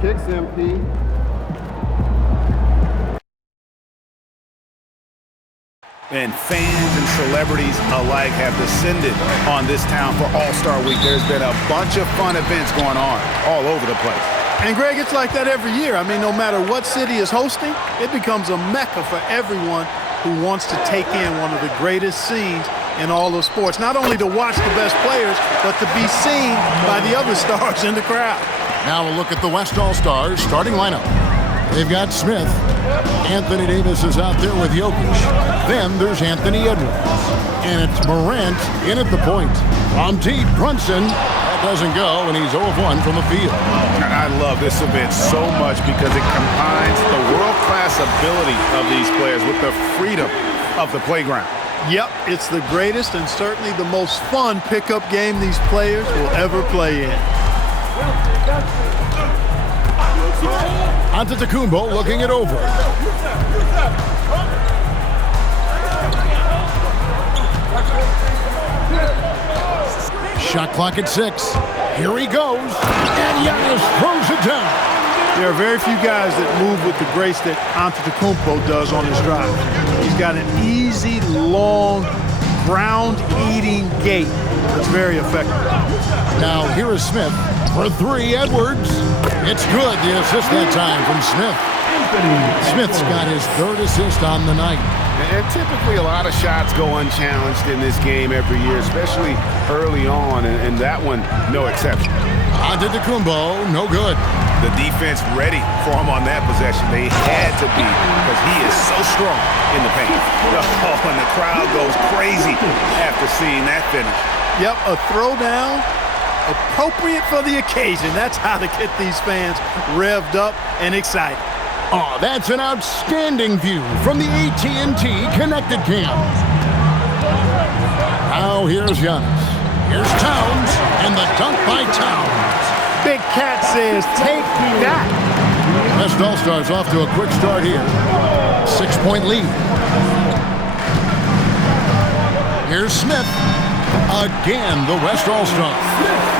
Kicks MP. And fans and celebrities alike have descended on this town for All-Star Week. There's been a bunch of fun events going on all over the place. And Greg, it's like that every year. I mean, no matter what city is hosting, it becomes a mecca for everyone who wants to take in one of the greatest scenes in all of sports. Not only to watch the best players, but to be seen by the other stars in the crowd. Now we'll look at the West All-Stars starting lineup. They've got Smith. Anthony Davis is out there with Jokic. Then there's Anthony Edwards. And it's Morant in at the point. On deep, Brunson. That doesn't go, and he's 0 of 1 from the field. I love this event so much because it combines the world-class ability of these players with the freedom of the playground. Yep, it's the greatest and certainly the most fun pickup game these players will ever play in. Antetokounmpo looking it over. Shot clock at 6. Here he goes. And Giannis throws it down. There are very few guys that move with the grace that Antetokounmpo does on his drive. He's got an easy, long, ground-eating gait that's very effective. Now here is Smith for 3. Edwards. It's good. The assist that time from Smith. Smith's got his 3rd assist on the night. And typically a lot of shots go unchallenged in this game every year, especially early on, and that one, no exception. Antetokounmpo, no good. The defense ready for him on that possession. They had to be because he is so strong in the paint. Oh, and the crowd goes crazy after seeing that finish. Yep, a throwdown appropriate for the occasion. That's how to get these fans revved up and excited. Oh, that's an outstanding view from the AT&T Connected Cam. Now here's Giannis. Here's Towns, and the dunk by Towns. Big Cat says, take that. West All-Stars off to a quick start here. 6-point lead. Here's Smith. Again, the West All-Stars.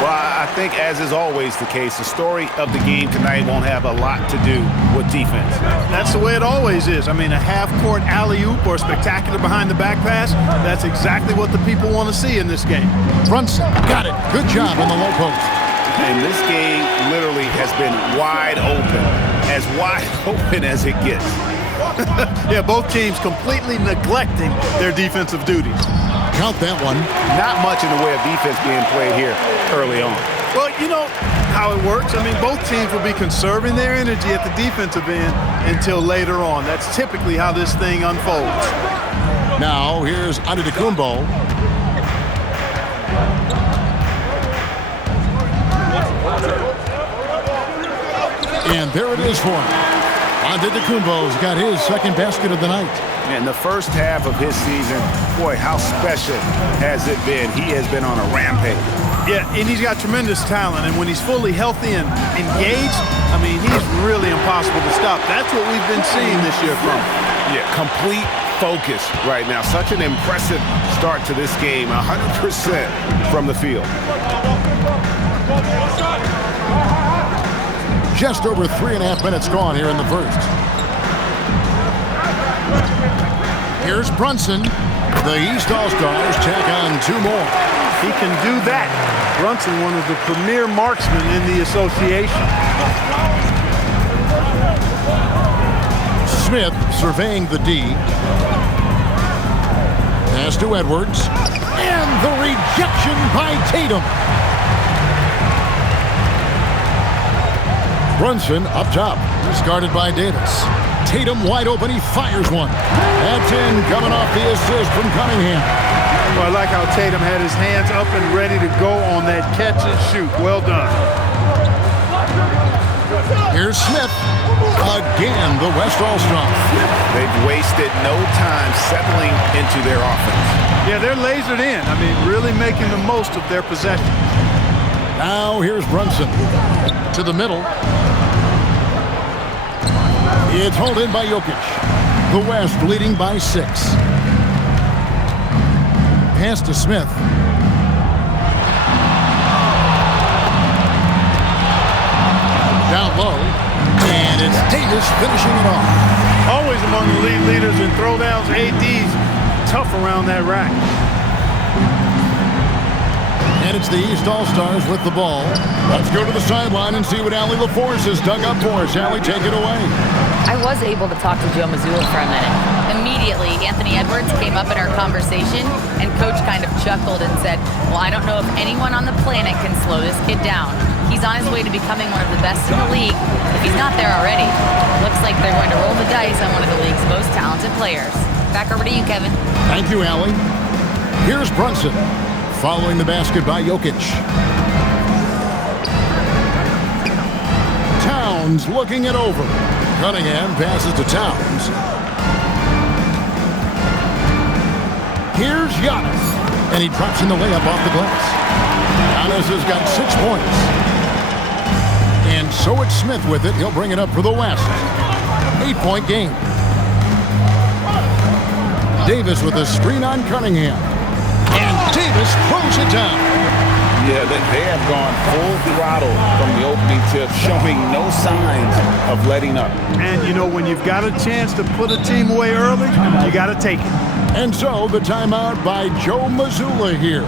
Well, I think, as is always the case, the story of the game tonight won't have a lot to do with defense. That's the way it always is. I mean, a half-court alley-oop or spectacular behind-the-back pass, that's exactly what the people want to see in this game. Brunson got it. Good job on the low post. And this game literally has been wide open as it gets. Yeah, both teams completely neglecting their defensive duties. Count that one. Not much in the way of defense being played here early on. Well, you know how it works. I mean, both teams will be conserving their energy at the defensive end until later on. That's typically how this thing unfolds. Now, here's Antetokounmpo. And there it is for him. Antetokounmpo's got his 2nd basket of the night. And the first half of his season, boy, how special has it been? He has been on a rampage. Yeah, and he's got tremendous talent. And when he's fully healthy and engaged, I mean, he's really impossible to stop. That's what we've been seeing this year from him. Yeah, complete focus right now. Such an impressive start to this game. 100% from the field. Just over 3.5 minutes gone here in the first. Here's Brunson. The East All-Stars tack on 2 more. He can do that. Brunson, one of the premier marksmen in the association. Smith surveying the D. Pass to Edwards. And the rejection by Tatum. Brunson up top. Discarded by Davis. Tatum wide open. He fires one. That's in, coming off the assist from Cunningham. Well, I like how Tatum had his hands up and ready to go on that catch and shoot. Well done. Here's Smith. Again, the West All-Stars. They've wasted no time settling into their offense. Yeah, they're lasered in. I mean, really making the most of their possession. Now here's Brunson. To the middle. It's hauled in by Jokic. The West leading by 6. Pass to Smith. Down low. it's Davis finishing it off. Always among the league leaders in throwdowns. AD's tough around that rack. And it's the East All-Stars with the ball. Let's go to the sideline and see what Allie LaForce has dug up for us. Allie, take it away. I was able to talk to Joe Mazzulla for a minute. Immediately, Anthony Edwards came up in our conversation, and Coach kind of chuckled and said, well, I don't know if anyone on the planet can slow this kid down. He's on his way to becoming one of the best in the league. If he's not there already, looks like they're going to roll the dice on one of the league's most talented players. Back over to you, Kevin. Thank you, Allie. Here's Brunson. Following the basket by Jokic. Towns looking it over. Cunningham passes to Towns. Here's Giannis. And he drops in the layup off the glass. Giannis has got 6 points. And so it's Smith with it. He'll bring it up for the West. 8-point game. Davis with a screen on Cunningham. And Davis throws it down. Yeah, they have gone full throttle from the opening tip, showing no signs of letting up. And, you know, when you've got a chance to put a team away early, you got to take it. And so the timeout by Joe Mazzulla here.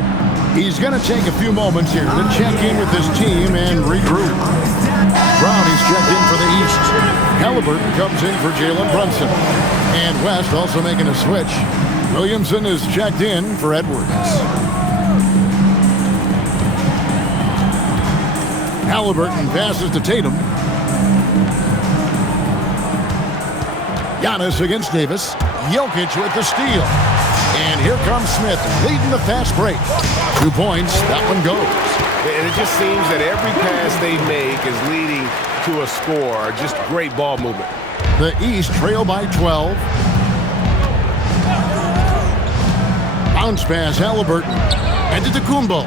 He's going to take a few moments here to check in with his team and regroup. Brownie's checked in for the East. Halliburton comes in for Jalen Brunson. And West also making a switch. Williamson is checked in for Edwards. Halliburton passes to Tatum. Giannis against Davis. Jokic with the steal. And here comes Smith leading the fast break. 2 points. That one goes. And it just seems that every pass they make is leading to a score. Just great ball movement. The East trail by 12. Bounce pass, Halliburton. And to Antetokounmpo.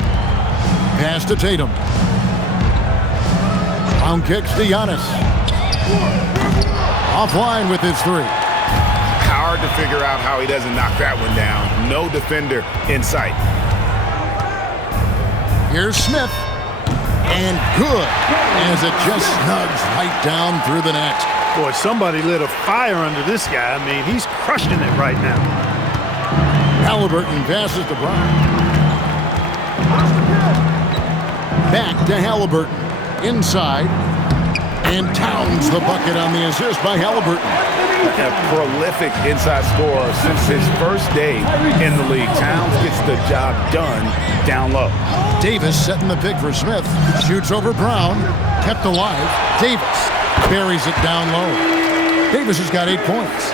Pass to Tatum. Round kicks to Giannis. Offline with his 3. Hard to figure out how he doesn't knock that one down. No defender in sight. Here's Smith. And good. As it just snugs right down through the net. Boy, somebody lit a fire under this guy. I mean, he's crushing it right now. Halliburton passes to Brown. Back to Halliburton. Inside. And Towns the bucket on the assist by Halliburton. A prolific inside scorer since his first day in the league. Towns gets the job done down low. Davis setting the pick for Smith. Shoots over Brown. Kept alive. Davis buries it down low. Davis has got 8 points.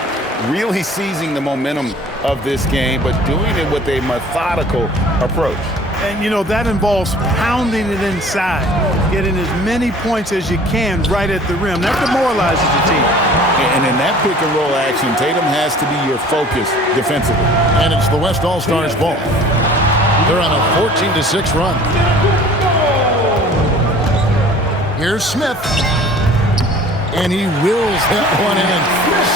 Really seizing the momentum of this game, but doing it with a methodical approach. And, you know, that involves pounding it inside, getting as many points as you can right at the rim. That demoralizes the team. And in that pick and roll action, Tatum has to be your focus defensively. And it's the West All-Stars ball. They're on a 14-6 run. Here's Smith. And he wills that one in,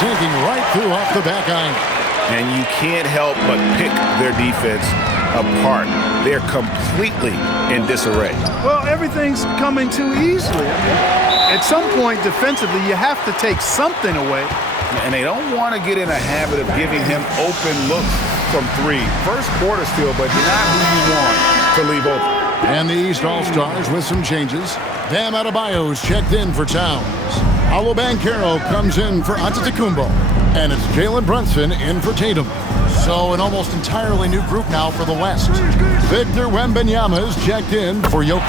sinking right through off the back iron. And you can't help but pick their defense apart. They're completely in disarray. Well, everything's coming too easily. At some point, defensively, you have to take something away. And they don't want to get in a habit of giving him open looks from 3. First quarter still, but not who you want to leave open. And the East All-Stars with some changes. Bam Adebayo's checked in for Towns. Paolo Banchero comes in for Antetokounmpo. And it's Jalen Brunson in for Tatum. So an almost entirely new group now for the West. Victor Wembanyama is checked in for Jokic.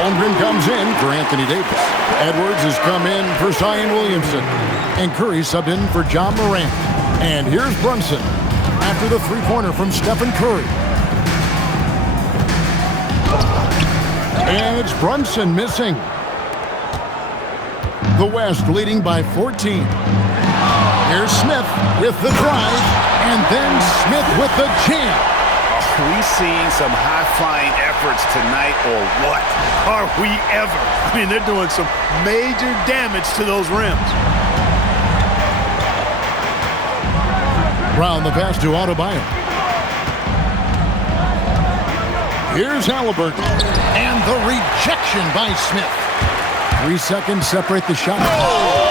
Holmgren comes in for Anthony Davis. Edwards has come in for Zion Williamson. And Curry subbed in for John Morant. And here's Brunson after the three-pointer from Stephen Curry. And it's Brunson missing. The West leading by 14. Here's Smith with the drive, and then Smith with the jam. We seeing some high-flying efforts tonight, or what? Are we ever? I mean, they're doing some major damage to those rims. Brown the pass to Adebayo. Here's Halliburton, and the rejection by Smith. 3 seconds separate the shot. Oh!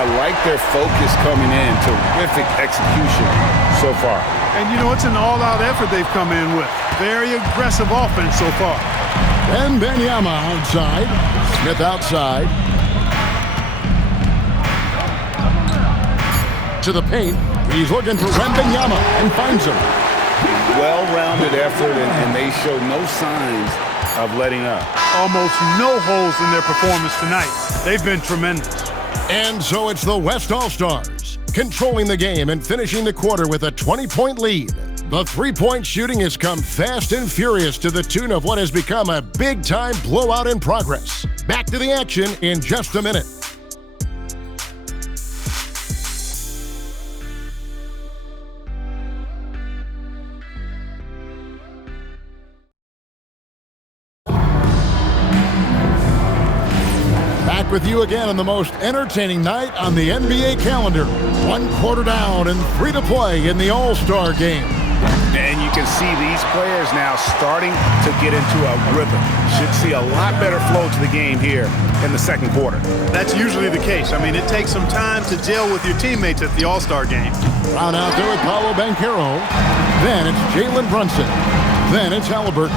I like their focus coming in. Terrific execution so far. And, you know, it's an all-out effort they've come in with. Very aggressive offense so far. And Wembanyama outside. Smith outside. To the paint. He's looking for Wembanyama and finds him. Well-rounded effort, and they show no signs of letting up. Almost no holes in their performance tonight. They've been tremendous. And so it's the West All-Stars controlling the game and finishing the quarter with a 20-point lead. The three-point shooting has come fast and furious to the tune of what has become a big-time blowout in progress. Back to the action in just a minute. Back with you again on the most entertaining night on the NBA calendar. 1 quarter down and 3 to play in the All-Star game. And you can see these players now starting to get into a rhythm. Should see a lot better flow to the game here in the second quarter. That's usually the case. I mean, it takes some time to gel with your teammates at the All-Star game. Brown out there with Paolo Banchero. Then it's Jalen Brunson. Then it's Haliburton.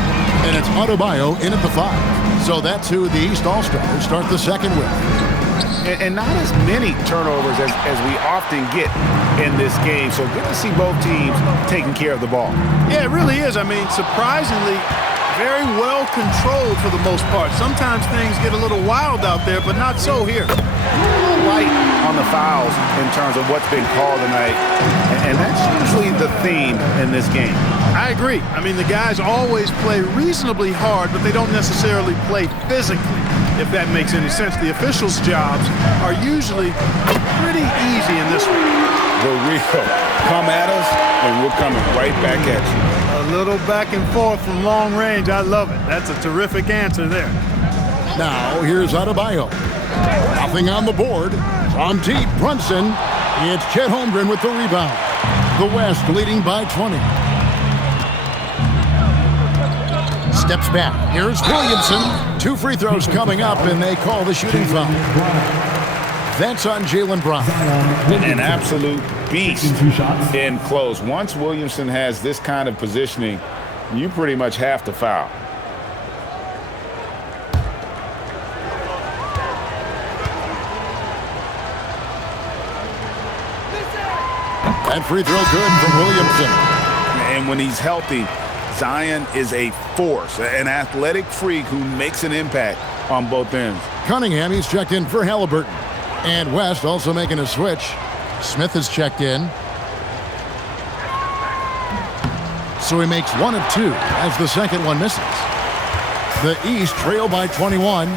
And it's Adebayo in at the 5. So that's who the East All-Stars start the second with. And not as many turnovers as we often get in this game. So good to see both teams taking care of the ball. Yeah, it really is. I mean, surprisingly, very well controlled for the most part. Sometimes things get a little wild out there, but not so here. Light on the fouls in terms of what's been called tonight. And that's usually the theme in this game. I agree. I mean, the guys always play reasonably hard, but they don't necessarily play physically, if that makes any sense. The officials' jobs are usually pretty easy in this one. The real come at us, and we're coming right back at you. A little back and forth from long range. I love it. That's a terrific answer there. Now, here's Adebayo. Nothing on the board. From deep, Brunson. It's Chet Holmgren with the rebound. The West leading by 20. Steps back. Here's Williamson. 2 free throws coming up, and they call the shooting foul. That's on Jaylen Brown. An absolute beast in close. Once Williamson has this kind of positioning, you pretty much have to foul. That free throw good from Williamson. And when he's healthy, Zion is a force, an athletic freak who makes an impact on both ends. Cunningham, he's checked in for Haliburton. And West also making a switch. Smith has checked in. So he makes 1 of 2 as the second one misses. The East trail by 21.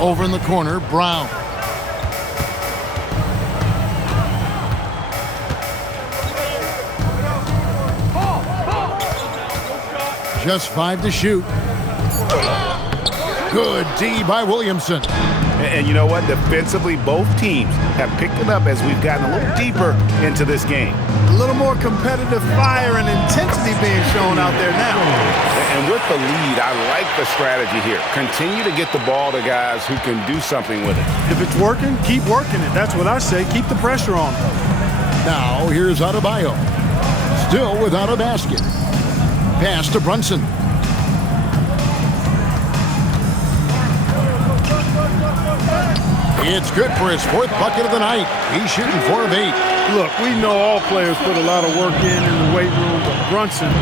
Over in the corner, Brown. Just 5 to shoot. Good D by Williamson. And you know what? Defensively, both teams have picked it up as we've gotten a little deeper into this game. A little more competitive fire and intensity being shown out there now. And with the lead, I like the strategy here. Continue to get the ball to guys who can do something with it. If it's working, keep working it. That's what I say. Keep the pressure on. Now here's Adebayo. Still without a basket. Pass to Brunson. It's good for his 4th bucket of the night. He's shooting 4 of 8. Look, we know all players put a lot of work in the weight room, but Brunson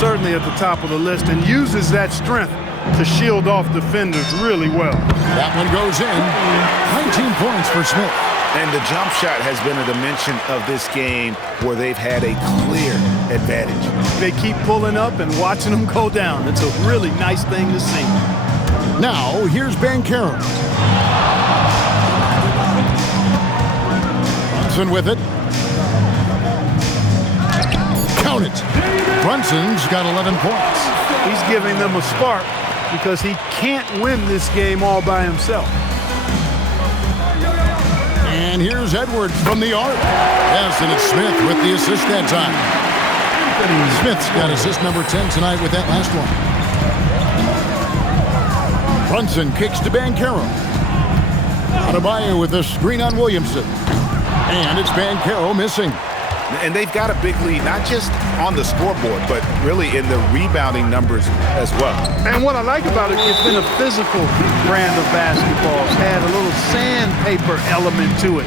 certainly at the top of the list and uses that strength to shield off defenders really well. That one goes in. 19 points for Smith. And the jump shot has been a dimension of this game where they've had a clear advantage. They keep pulling up and watching them go down. It's a really nice thing to see. Now, here's Banchero. Brunson with it. Count it. Brunson's got 11 points. He's giving them a spark because he can't win this game all by himself. And here's Edwards from the arc. Yes, and it's Smith with the assist that time. Smith's got assist number 10 tonight with that last one. Brunson kicks to Banchero. Adebayo with the screen on Williamson. And it's Banchero missing. And they've got a big lead, not just on the scoreboard, but really in the rebounding numbers as well. And what I like about it, it's been a physical brand of basketball. It's had a little sandpaper element to it.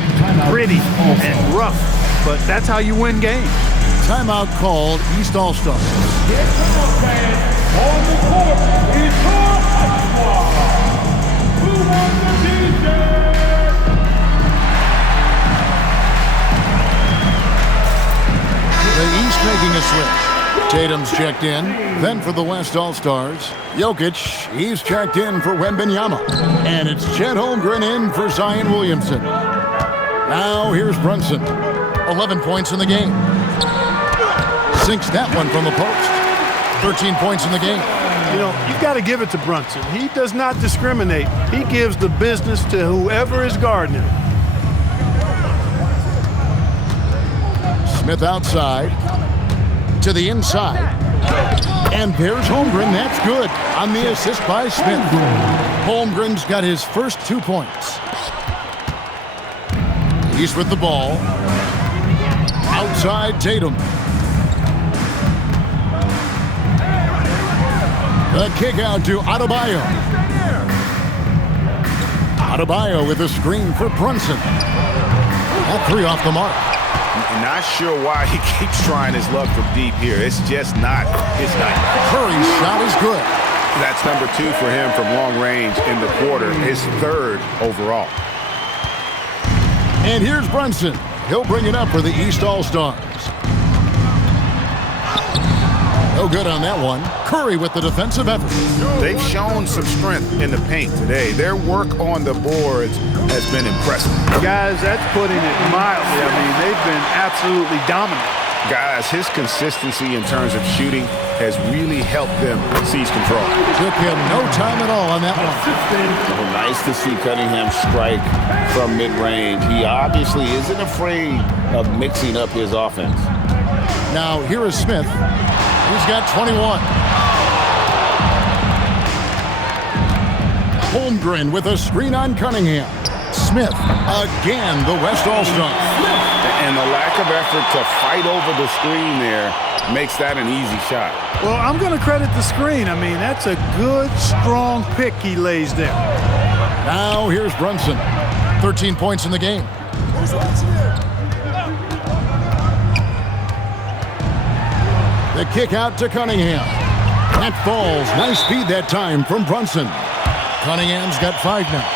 Gritty and rough, but that's how you win games. Timeout called, East All-Stars. On the court is who won the t-shirt? The East making a switch. Tatum's checked in. Then for the West All-Stars, Jokic, he's checked in for Wembanyama. And it's Chet Holmgren in for Zion Williamson. Now here's Brunson. 11 points in the game. Sinks that one from the post. 13 points in the game. You know, you've got to give it to Brunson. He does not discriminate. He gives the business to whoever is guarding him. Smith outside to the inside. And there's Holmgren. That's good on the assist by Smith. Holmgren's got his first 2 points. He's with the ball. Outside Tatum. The kick out to Adebayo. Adebayo with a screen for Brunson. All three off the mark. Not sure why he keeps trying his luck from deep here. It's just not his night. Curry's shot is good. That's number 2 for him from long range in the quarter, his 3rd overall. And here's Brunson. He'll bring it up for the East All-Stars. No good on that one. Curry with the defensive effort. They've shown some strength in the paint today. Their work on the boards has been impressive. Guys, that's putting it mildly. I mean, they've been absolutely dominant. Guys, his consistency in terms of shooting has really helped them seize control. Took him no time at all on that one. Well, nice to see Cunningham strike from mid-range. He obviously isn't afraid of mixing up his offense. Now, here is Smith. He's got 21. Holmgren with a screen on Cunningham. Smith, again, the West All-Star. And the lack of effort to fight over the screen there makes that an easy shot. Well, I'm going to credit the screen. I mean, that's a good, strong pick he lays there. Now here's Brunson. 13 points in the game. The kick out to Cunningham. That falls. Nice feed that time from Brunson. Cunningham's got 5 now.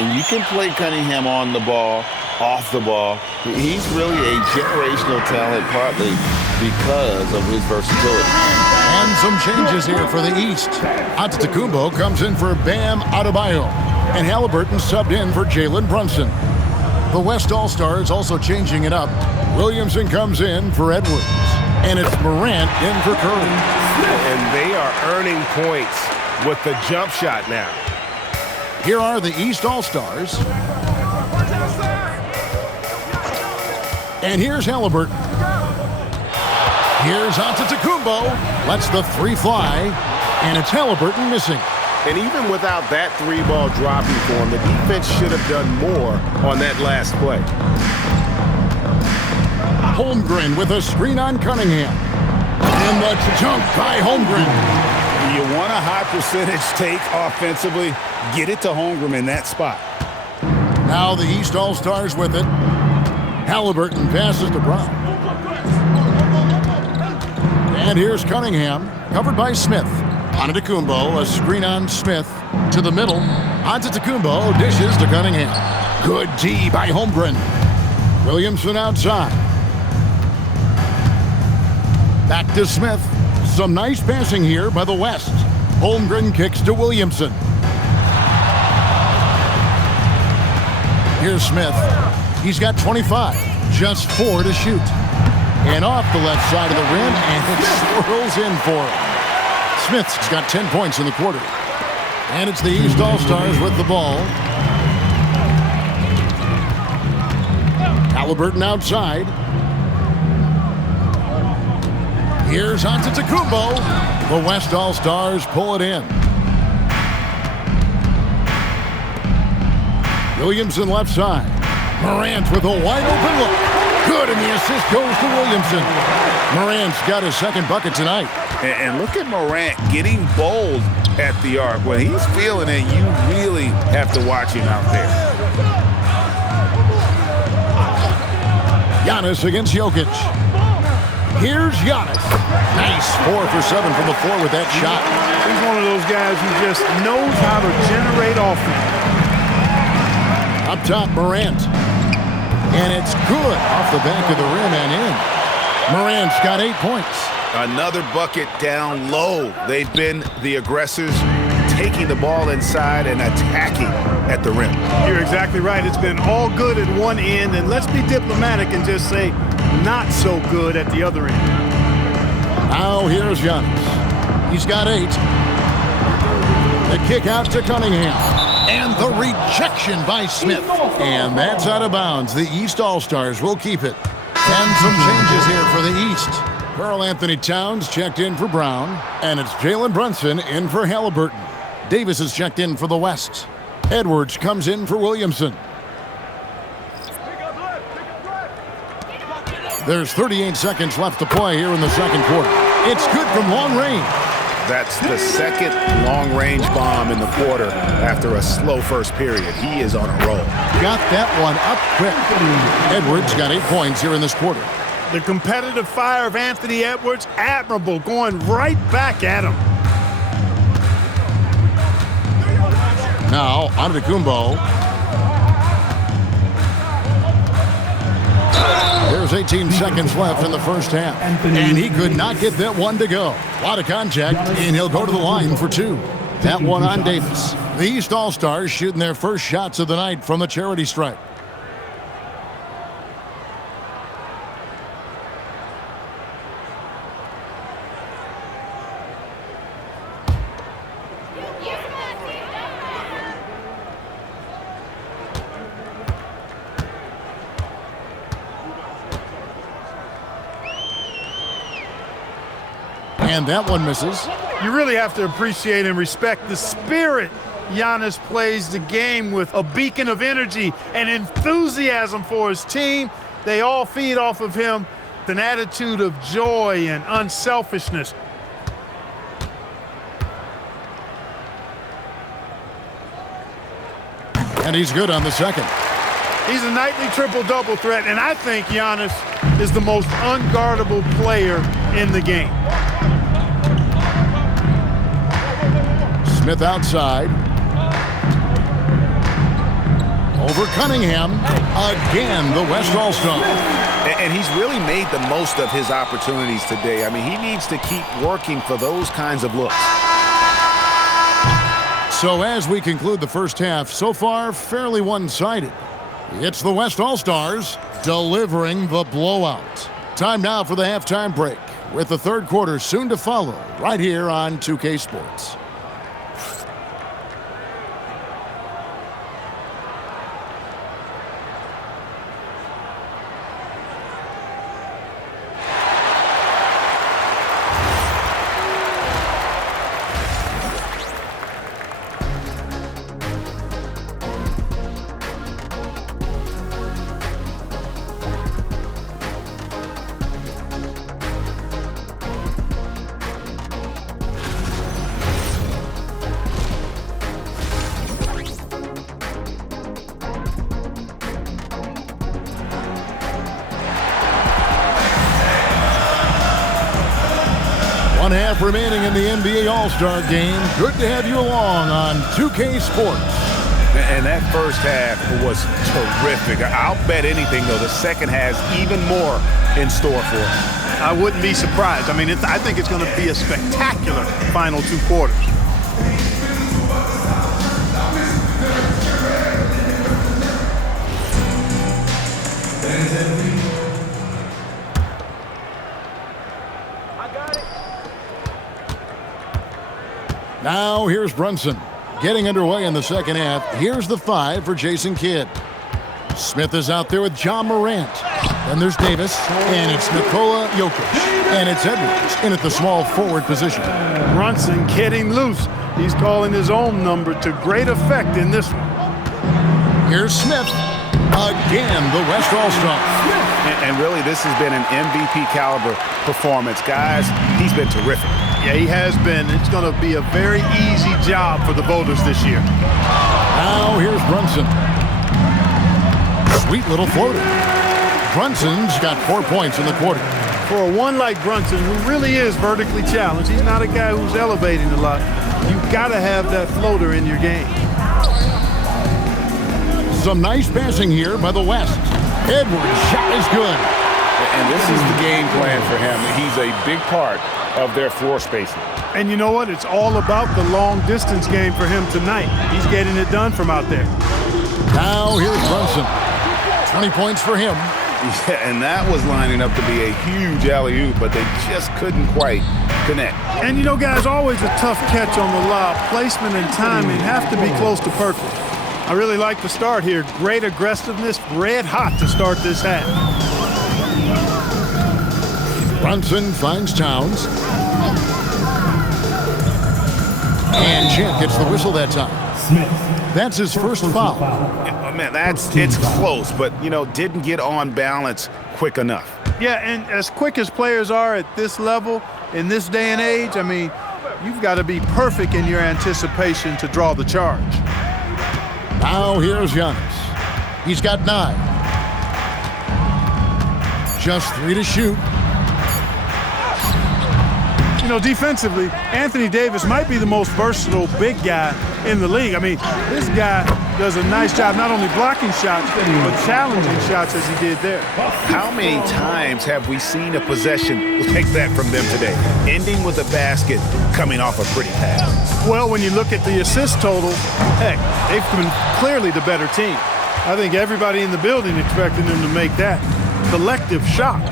And you can play Cunningham on the ball, off the ball. He's really a generational talent, partly because of his versatility. And some changes here for the East. Antetokounmpo comes in for Bam Adebayo. And Halliburton subbed in for Jalen Brunson. The West All-Stars also changing it up. Williamson comes in for Edwards. And it's Morant in for Curry. And they are earning points with the jump shot now. Here are the East All-Stars. And here's Halliburton. Here's Antetokounmpo. Lets the 3 fly. And it's Halliburton missing. And even without that 3-ball dropping for him, the defense should have done more on that last play. Holmgren with a screen on Cunningham. And the jump by Holmgren. You want a high percentage take offensively, get it to Holmgren in that spot. Now the East All-Stars with it. Halliburton passes to Brown. And here's Cunningham, covered by Smith. Antetokounmpo, a screen on Smith to the middle. Antetokounmpo dishes to Cunningham. Good D by Holmgren. Williamson outside. Back to Smith. Some nice passing here by the West. Holmgren kicks to Williamson. Here's Smith. He's got 25. Just 4 to shoot. And off the left side of the rim, and it swirls in for him. Smith's got 10 points in the quarter. And it's the East All-Stars with the ball. Halliburton outside. Here's Antetokounmpo. The West All-Stars pull it in. Williamson left side. Morant with a wide open look. Good, and the assist goes to Williamson. Morant's got his second bucket tonight. And look at Morant getting bold at the arc. When he's feeling it, you really have to watch him out there. Giannis against Jokic. Here's Giannis. Nice 4 for 7 from the floor with that shot. He's one of those guys who just knows how to generate offense. Up top, Morant. And it's good off the back of the rim and in. Morant's got 8 points. Another bucket down low. They've been the aggressors, taking the ball inside and attacking at the rim. You're exactly right. It's been all good at one end, and let's be diplomatic and just say not so good at the other end. Now here's Giannis. He's got 8. The kick out to Cunningham. And the rejection by Smith. And that's out of bounds. The East All-Stars will keep it. And some changes here for the East. Karl-Anthony Towns checked in for Brown. And it's Jalen Brunson in for Halliburton. Davis is checked in for the West. Edwards comes in for Williamson. There's 38 seconds left to play here in the second quarter. It's good from long range. That's the second long-range bomb in the quarter after a slow first period. He is on a roll. Got that one up quick. Edwards got 8 points here in this quarter. The competitive fire of Anthony Edwards, admirable, going right back at him. Now, Antetokounmpo. There's 18 seconds left in the first half. And he could not get that one to go. A lot of contact, and he'll go to the line for 2. That one on Davis. The East All-Stars shooting their first shots of the night from the charity stripe. And that one misses. You really have to appreciate and respect the spirit Giannis plays the game with, a beacon of energy and enthusiasm for his team. They all feed off of him, an attitude of joy and unselfishness. And he's good on the second. He's a nightly triple-double threat, and I think Giannis is the most unguardable player in the game. Smith outside. Over Cunningham. Again, the West All-Star. And he's really made the most of his opportunities today. I mean, he needs to keep working for those kinds of looks. So as we conclude the first half, so far fairly one-sided. It's the West All-Stars delivering the blowout. Time now for the halftime break, with the third quarter soon to follow right here on 2K Sports. One half remaining in the NBA All-Star Game. Good to have you along on 2K Sports. And that first half was terrific. I'll bet anything, though, the second has even more in store for us. I wouldn't be surprised. I mean, I think it's going to be a spectacular final 2 quarters. Now here's Brunson. Getting underway in the second half. Here's the 5 for Jason Kidd. Smith is out there with John Morant. Then there's Davis, and it's Nikola Jokic. And it's Edwards in at the small forward position. Brunson getting loose. He's calling his own number to great effect in this one. Here's Smith. Again, the West All-Star. And really, this has been an MVP caliber performance. Guys, he's been terrific. Yeah, he has been. It's going to be a very easy job for the voters this year. Now here's Brunson. Sweet little floater. Brunson's got 4 points in the quarter. For a one like Brunson, who really is vertically challenged, he's not a guy who's elevating a lot. You've got to have that floater in your game. Some nice passing here by the West. Edwards' shot is good. And this is the game plan for him. He's a big part of their floor spacing. And you know what? It's all about the long distance game for him tonight. He's getting it done from out there. Now here's Brunson. 20 points for him. Yeah, and that was lining up to be a huge alley-oop, but they just couldn't quite connect. And you know, guys, always a tough catch on the lob. Placement and timing have to be close to perfect. I really like the start here. Great aggressiveness, red hot to start this half. Brunson finds Towns. And Champ gets the whistle that time. That's his first foul. Oh, man, it's close, but, you know, didn't get on balance quick enough. Yeah, and as quick as players are at this level, in this day and age, I mean, you've got to be perfect in your anticipation to draw the charge. Now here's Giannis. He's got 9. Just 3 to shoot. You know, defensively, Anthony Davis might be the most versatile big guy in the league. I mean, this guy does a nice job not only blocking shots, but challenging shots as he did there. How many times have we seen a possession like that from them today? Ending with a basket, coming off a pretty pass. Well, when you look at the assist total, heck, they've been clearly the better team. I think everybody in the building expected them to make that collective shot.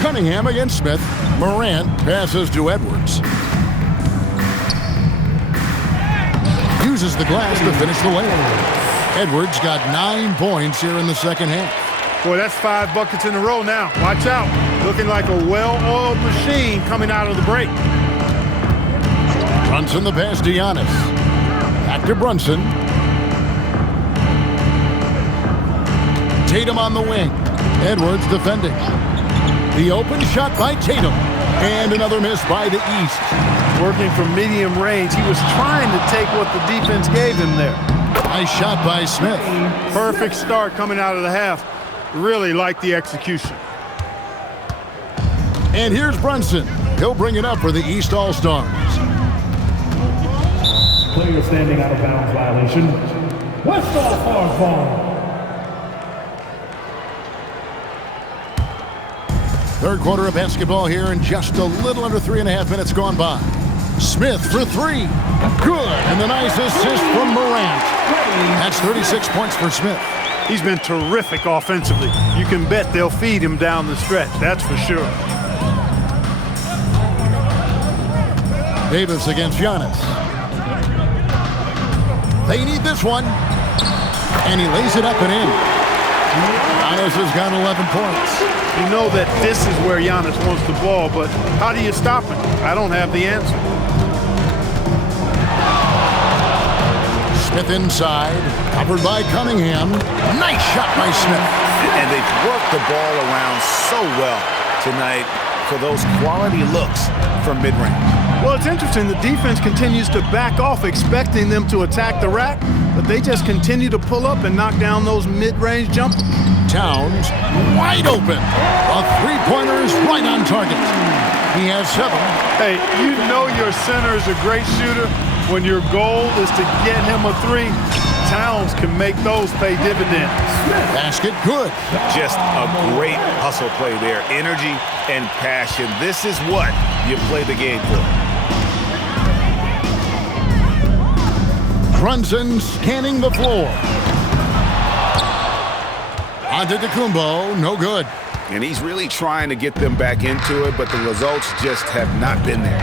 Cunningham against Smith. Morant passes to Edwards. Uses the glass to finish the layup. Edwards got 9 points here in the second half. Boy, that's 5 buckets in a row now. Watch out. Looking like a well-oiled machine coming out of the break. Brunson the pass to Giannis. Back to Brunson. Tatum on the wing. Edwards defending. The open shot by Tatum. And another miss by the East. Working from medium range, he was trying to take what the defense gave him there. Nice shot by Smith. Perfect start coming out of the half. Really like the execution. And here's Brunson. He'll bring it up for the East All-Stars. Player standing out of bounds violation. West All-Stars ball. Third quarter of basketball here in just a little under 3.5 minutes gone by. Smith for 3. Good. And the nice assist from Morant. That's 36 points for Smith. He's been terrific offensively. You can bet they'll feed him down the stretch. That's for sure. Davis against Giannis. They need this one. And he lays it up and in. Giannis has got 11 points. You know that this is where Giannis wants the ball, but how do you stop him? I don't have the answer. Smith inside, covered by Cunningham. Nice shot by Smith. And they've worked the ball around so well tonight for those quality looks from mid-range. Well, it's interesting. The defense continues to back off, expecting them to attack the rack, but they just continue to pull up and knock down those mid-range jumpers. Towns wide open. A three-pointer is right on target. He has 7. Hey, you know your center is a great shooter when your goal is to get him a 3. Towns can make those pay dividends. Basket good. Just a great hustle play there. Energy and passion. This is what you play the game for. Brunson scanning the floor. Antetokounmpo, no good. And he's really trying to get them back into it, but the results just have not been there.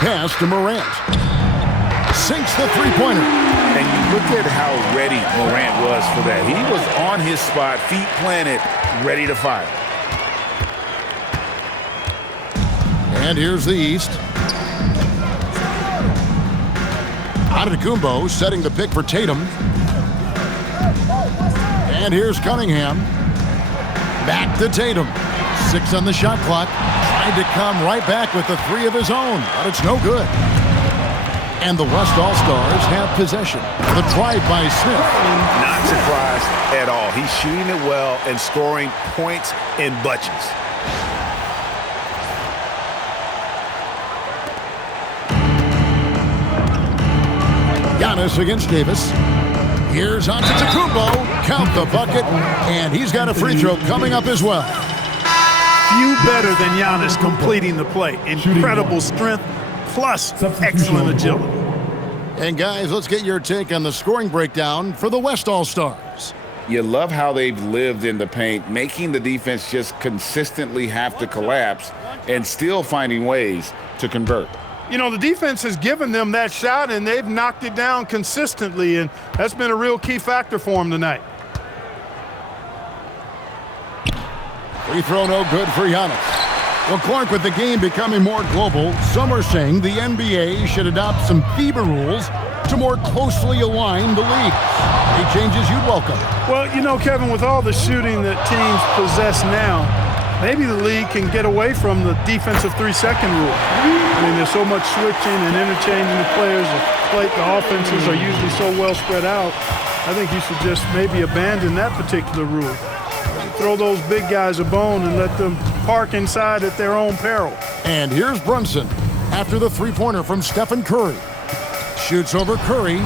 Pass to Morant. Sinks the three-pointer. And you look at how ready Morant was for that. He was on his spot, feet planted, ready to fire. And here's the East. Antetokounmpo setting the pick for Tatum. And here's Cunningham. Back to Tatum. 6 on the shot clock. Tried to come right back with the 3 of his own, but it's no good. And the West All-Stars have possession. The drive by Smith. Not surprised at all. He's shooting it well and scoring points in bunches. Giannis against Davis. Here's Antetokounmpo. Count the bucket. And he's got a free throw coming up as well. Few better than Giannis completing the play. Incredible strength plus excellent agility. And guys, let's get your take on the scoring breakdown for the West All-Stars. You love how they've lived in the paint, making the defense just consistently have to collapse and still finding ways to convert. You know, the defense has given them that shot, and they've knocked it down consistently, and that's been a real key factor for them tonight. Free throw no good for Giannis. Well, Clark, with the game becoming more global, some are saying the NBA should adopt some FIBA rules to more closely align the leagues. Any changes you'd welcome? Well, you know, Kevin, with all the shooting that teams possess now, maybe the league can get away from the defensive 3-second rule. I mean, there's so much switching and interchanging the players. The offenses are usually so well spread out. I think you should just maybe abandon that particular rule. Throw those big guys a bone and let them park inside at their own peril. And here's Brunson after the three-pointer from Stephen Curry. Shoots over Curry,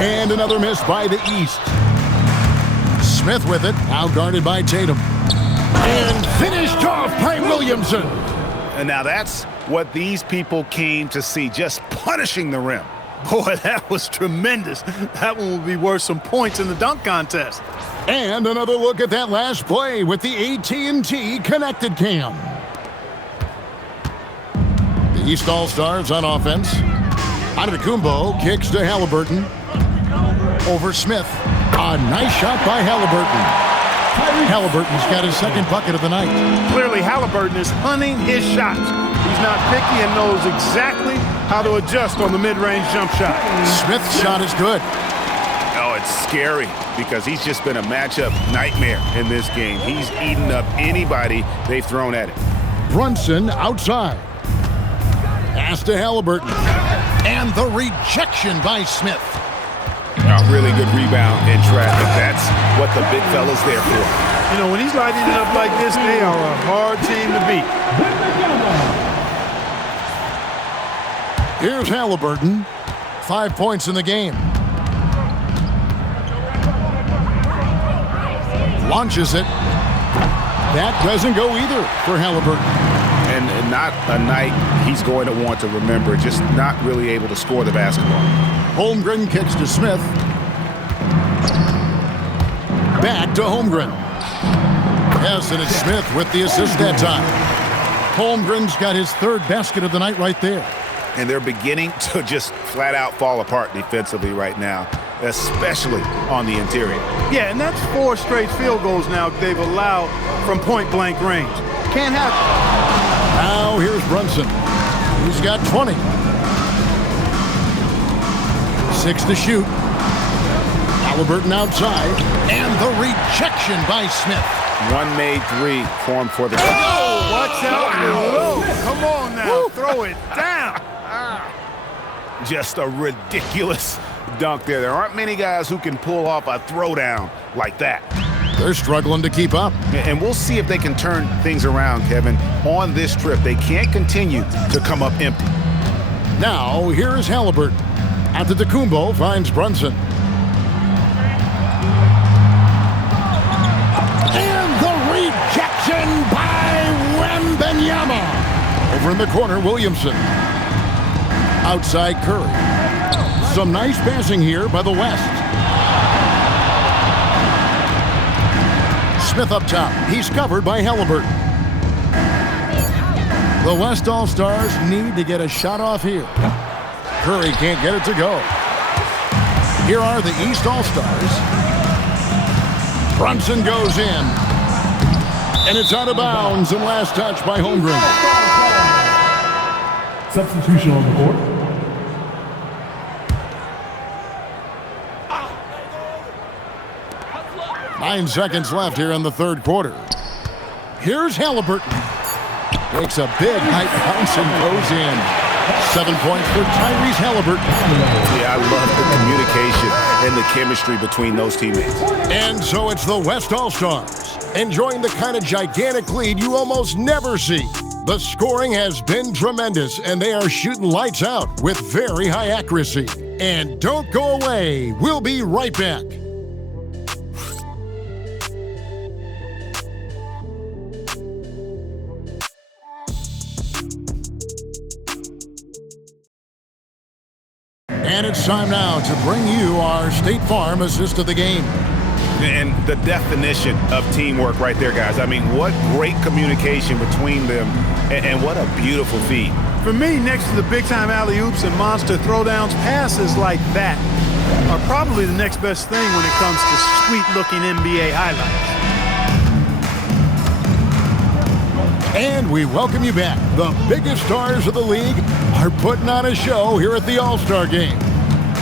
and another miss by the East. Smith with it, now guarded by Tatum. And finished off by Williamson. And now that's what these people came to see, just punishing the rim. Boy, that was tremendous. That one will be worth some points in the dunk contest. And another look at that last play with the AT&T Connected Cam. The East All-Stars on offense. Antetokounmpo kicks to Halliburton. Over Smith. A nice shot by Halliburton. Halliburton's got his second bucket of the night. Clearly, Halliburton is hunting his shots. He's not picky and knows exactly how to adjust on the mid-range jump shot. Smith's shot is good. Oh, it's scary because he's just been a matchup nightmare in this game. He's eaten up anybody they've thrown at him. Brunson outside. Pass to Halliburton. And the rejection by Smith. A really good rebound in traffic. That's what the big fella's there for. You know, when he's lighting it up like this, they are a hard team to beat. Here's Halliburton. 5 points in the game. Launches it. That doesn't go either for Halliburton. And not a night he's going to want to remember, just not really able to score the basketball. Holmgren kicks to Smith. Back to Holmgren. Yes, and it's Smith with the assist that time. Holmgren's got his third basket of the night right there. And they're beginning to just flat out fall apart defensively right now, especially on the interior. Yeah, and that's 4 straight field goals now they've allowed from point-blank range. Can't happen. Now here's Brunson. He's got 20. 6 to shoot. Halliburton outside. And the rejection by Smith. One made 3 formed for the... Oh, watch out. Whoa. Come on now. Woo. Throw it down. Just a ridiculous dunk there. There aren't many guys who can pull off a throwdown like that. They're struggling to keep up. And we'll see if they can turn things around, Kevin, on this trip. They can't continue to come up empty. Now, here's Halliburton. Antetokounmpo finds Brunson. And the rejection by Wembanyama. Over in the corner, Williamson. Outside Curry. Some nice passing here by the West. Smith up top. He's covered by Halliburton. The West All-Stars need to get a shot off here. Curry can't get it to go. Here are the East All-Stars. Brunson goes in. And it's out of bounds and last touch by Holmgren. Substitution on the court. 9 seconds left here in the third quarter. Here's Halliburton. Takes a big high bounce and goes in. 7 points for Tyrese Halliburton. Yeah, I love the communication and the chemistry between those teammates. And so it's the West All-Stars, enjoying the kind of gigantic lead you almost never see. The scoring has been tremendous, and they are shooting lights out with very high accuracy. And don't go away. We'll be right back. And it's time now to bring you our State Farm assist of the game. And the definition of teamwork right there, guys. I mean, what great communication between them, and what a beautiful feat. For me, next to the big-time alley-oops and monster throwdowns, passes like that are probably the next best thing when it comes to sweet-looking NBA highlights. And we welcome you back. The biggest stars of the league are putting on a show here at the All-Star Game.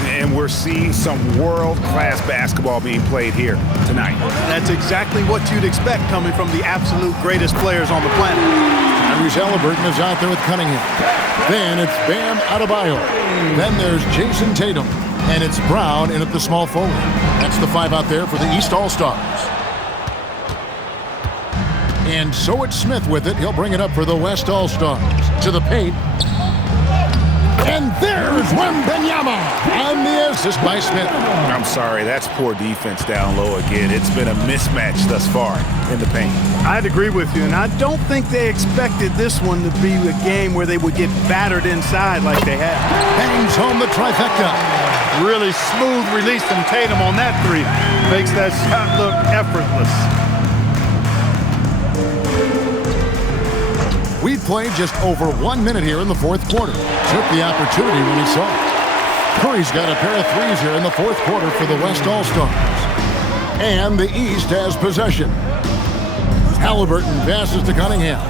And we're seeing some world-class basketball being played here tonight. That's exactly what you'd expect coming from the absolute greatest players on the planet. Tyrese Halliburton is out there with Cunningham. Then it's Bam Adebayo. Then there's Jason Tatum. And it's Brown in at the small forward. That's the 5 out there for the East All-Stars. And so it's Smith with it. He'll bring it up for the West All-Stars. To the paint. And there's Wembanyama on the assist by Smith. I'm sorry, that's poor defense down low again. It's been a mismatch thus far in the paint. I'd agree with you, and I don't think they expected this one to be a game where they would get battered inside like they have. Bangs home the trifecta. Really smooth release from Tatum on that three. Makes that shot look effortless. We've played just over 1 minute here in the fourth quarter. Took the opportunity when he saw it. Curry's got a pair of threes here in the fourth quarter for the West All-Stars. And the East has possession. Halliburton passes to Cunningham.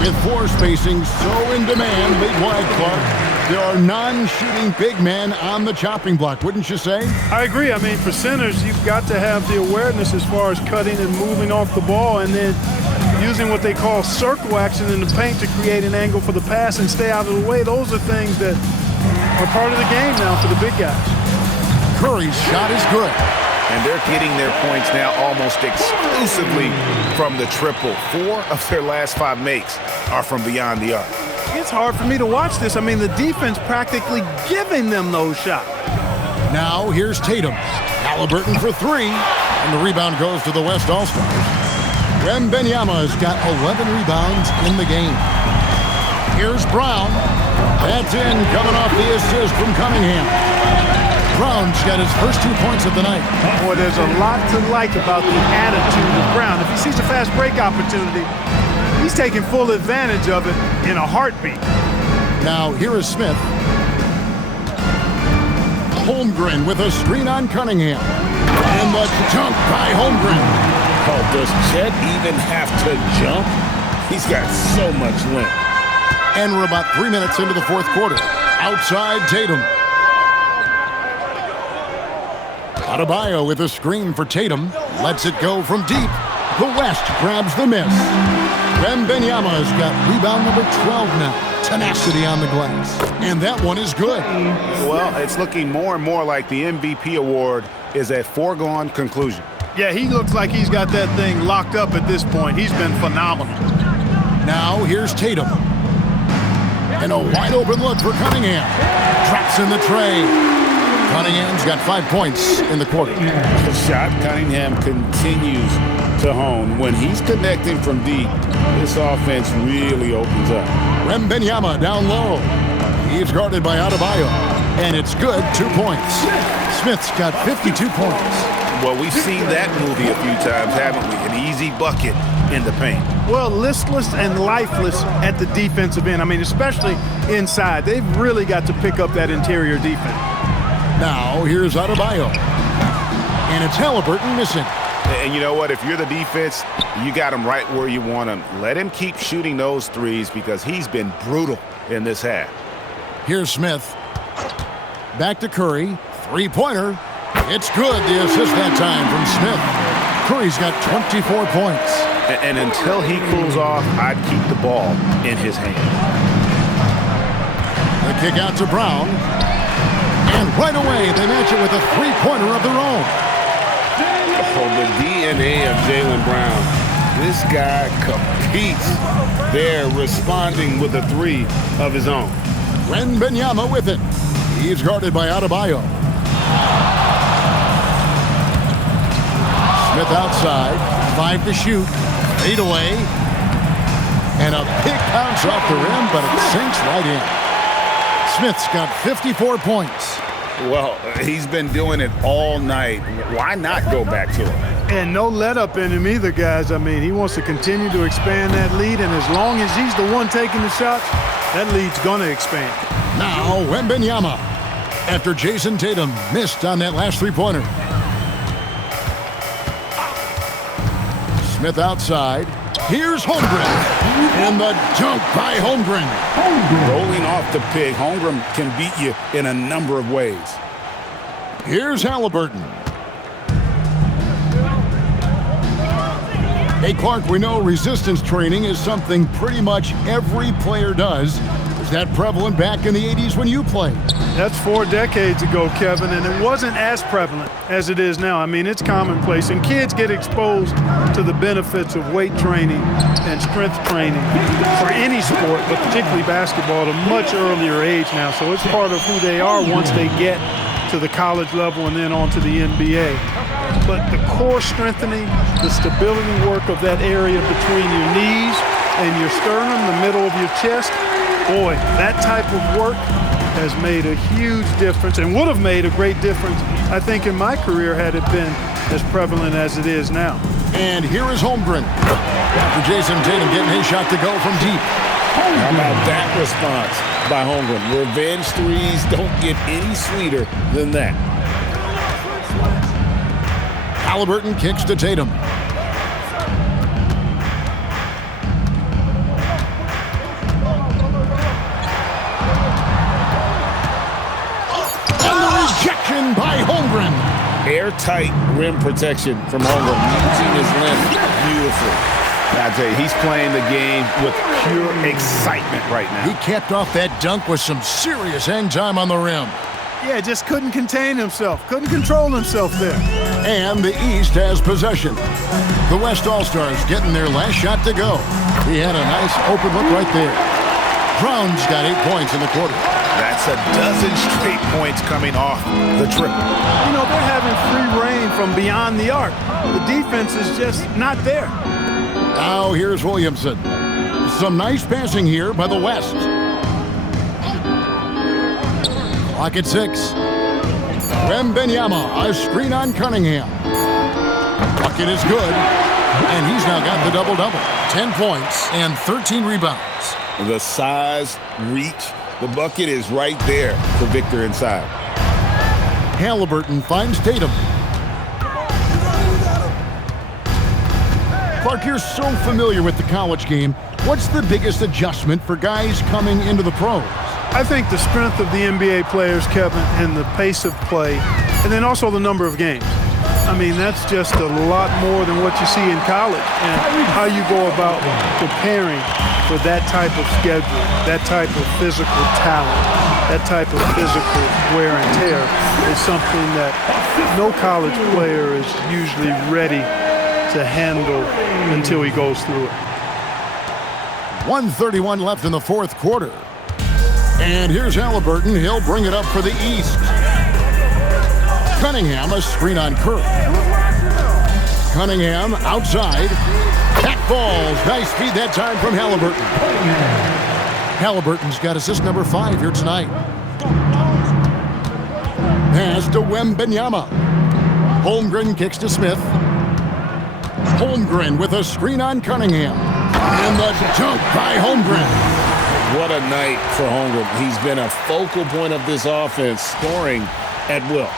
With 4 spacing so in demand, big wide Clark. There are non-shooting big men on the chopping block, wouldn't you say? I agree. I mean, for centers, you've got to have the awareness as far as cutting and moving off the ball and then using what they call circle action in the paint to create an angle for the pass and stay out of the way. Those are things that are part of the game now for the big guys. Curry's shot is good. And they're getting their points now almost exclusively from the triple. 4 of their last 5 makes are from beyond the arc. It's hard for me to watch this. I mean, the defense practically giving them those shots. Now here's Tatum. Halliburton for 3. And the rebound goes to the West All-Stars. Wembanyama's got 11 rebounds in the game. Here's Brown. That's in, coming off the assist from Cunningham. Brown's got his first 2 points of the night. Boy, there's a lot to like about the attitude of Brown. If he sees a fast break opportunity, he's taking full advantage of it in a heartbeat. Now here is Smith. Holmgren with a screen on Cunningham. And the dunk by Holmgren. Oh, does Chet even have to jump? He's got so much length. And we're about 3 minutes into the fourth quarter. Outside Tatum. Adebayo with a screen for Tatum. Lets it go from deep. The West grabs the miss. Wembanyama's got rebound number 12 now. Tenacity on the glass. And that one is good. Well, it's looking more and more like the MVP award is a foregone conclusion. Yeah, he looks like he's got that thing locked up at this point. He's been phenomenal. Now here's Tatum. And a wide open look for Cunningham. Drops in the tray. Cunningham's got 5 points in the quarter. The shot Cunningham continues to hone. When he's connecting from deep, this offense really opens up. Wembanyama down low. He's guarded by Adebayo. And it's good, 2 points. Smith's got 52 points. Well, we've seen that movie a few times, haven't we? An easy bucket in the paint. Well, listless and lifeless at the defensive end. I mean, especially inside. They've really got to pick up that interior defense. Now, here's Adebayo. And it's Halliburton missing. And you know what? If you're the defense, you got him right where you want him. Let him keep shooting those threes because he's been brutal in this half. Here's Smith. Back to Curry. Three-pointer. It's good. The assist that time from Smith. Curry's got 24 points. And until he cools off, I'd keep the ball in his hand. The kick out to Brown. And right away, they match it with a three-pointer of their own. Oh, the DNA of Jaylen Brown. This guy competes. They're responding with a three of his own. Wembanyama with it. He's guarded by Adebayo. Smith outside. 5 to shoot. 8 away. And a big bounce off the rim, but it sinks right in. Smith's got 54 points. Well, he's been doing it all night. Why not go back to it? And no let-up in him either, guys. I mean, he wants to continue to expand that lead, and as long as he's the one taking the shots, that lead's going to expand. Now, Wembanyama, after Jason Tatum missed on that last three-pointer. Smith outside. Here's Holmgren. And the dunk by Holmgren. Rolling off the pig, Holmgren can beat you in a number of ways. Here's Halliburton. Hey, Clark, we know resistance training is something pretty much every player does. Was that prevalent back in the 80s when you played? That's 4 decades ago, Kevin, and it wasn't as prevalent as it is now. I mean, it's commonplace, and kids get exposed to the benefits of weight training and strength training for any sport, but particularly basketball, at a much earlier age now. So it's part of who they are once they get to the college level and then on to the NBA. But the core strengthening, the stability work of that area between your knees and your sternum, the middle of your chest, boy, that type of work has made a huge difference and would have made a great difference, I think, in my career had it been as prevalent as it is now. And here is Holmgren. After Jason Tatum getting his shot to go from deep. How about that response by Holmgren? Revenge threes don't get any sweeter than that. Halliburton kicks to Tatum. And the rejection by Holmgren. Airtight rim protection from Holmgren, using his length beautifully. I tell you, he's playing the game with pure excitement right now. He capped off that dunk with some serious hang time on the rim. Yeah, just couldn't contain himself, couldn't control himself there. And the East has possession. The West All-Stars getting their last shot to go. He had a nice open look right there. Brown's got 8 points in the quarter. That's a dozen straight points coming off the triple. You know, they're having free reign from beyond the arc. The defense is just not there. Now here's Williamson. Some nice passing here by the West. Clock at 6. Wembanyama, a screen on Cunningham. Bucket is good. And he's now got the double-double. 10 points and 13 rebounds. The size, reach, the bucket is right there for Victor inside. Halliburton finds Tatum. Clark, you're so familiar with the college game. What's the biggest adjustment for guys coming into the pros? I think the strength of the NBA players, Kevin, and the pace of play, and then also the number of games. I mean, that's just a lot more than what you see in college, and how you go about preparing for that type of schedule, that type of physical talent, that type of physical wear and tear is something that no college player is usually ready to handle until he goes through it. 1:31 left in the fourth quarter. And here's Halliburton. He'll bring it up for the East. Cunningham, a screen on Curry. Cunningham outside. That falls. Nice feed that time from Halliburton. Halliburton's got assist number 5 here tonight. Pass to Wembanyama. Holmgren kicks to Smith. Holmgren with a screen on Cunningham. And the dunk by Holmgren. What a night for Holmgren. He's been a focal point of this offense, scoring at will.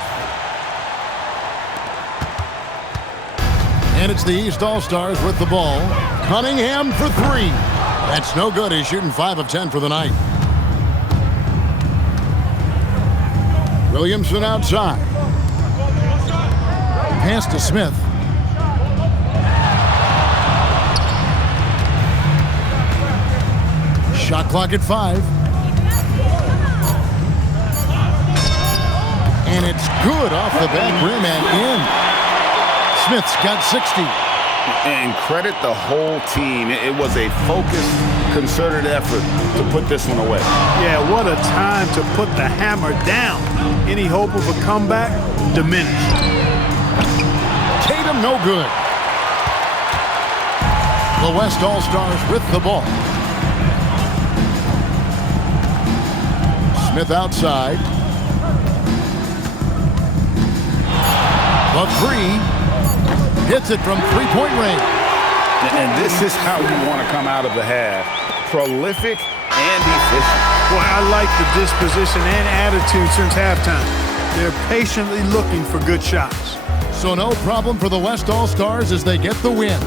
And it's the East All-Stars with the ball. Cunningham for 3. That's no good. He's shooting 5 of 10 for the night. Williamson outside. Pass to Smith. Shot clock at 5. And it's good off the back rim and in. Smith's got 60. And credit the whole team. It was a focused, concerted effort to put this one away. Yeah, what a time to put the hammer down. Any hope of a comeback diminished. Tatum no good. The West All-Stars with the ball. Smith outside. The three. Hits it from three-point range. And this is how you want to come out of the half. Prolific and efficient. Boy, I like the disposition and attitude since halftime. They're patiently looking for good shots. So no problem for the West All-Stars as they get the win.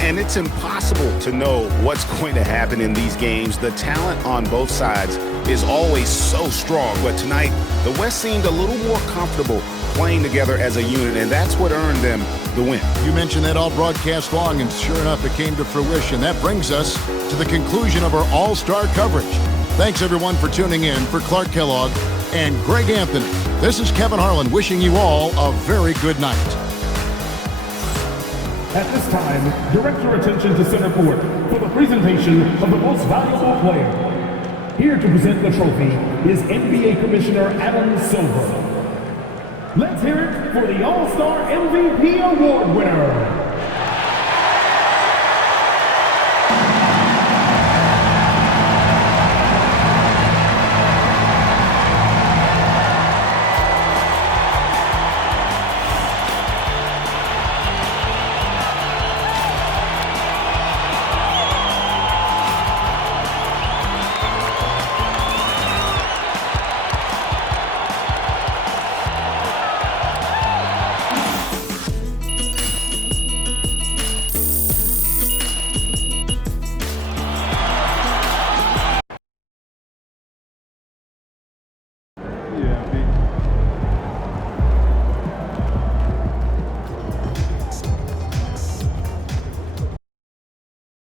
And it's impossible to know what's going to happen in these games. The talent on both sides is always so strong. But tonight, the West seemed a little more comfortable playing together as a unit, and that's what earned them the win. You mentioned that all broadcast long, and sure enough, it came to fruition. That brings us to the conclusion of our All-Star coverage. Thanks, everyone, for tuning in. For Clark Kellogg and Greg Anthony, this is Kevin Harlan wishing you all a very good night. At this time, direct your attention to center court for the presentation of the most valuable player. Here to present the trophy is NBA Commissioner Adam Silver. Let's hear it for the All-Star MVP Award winner,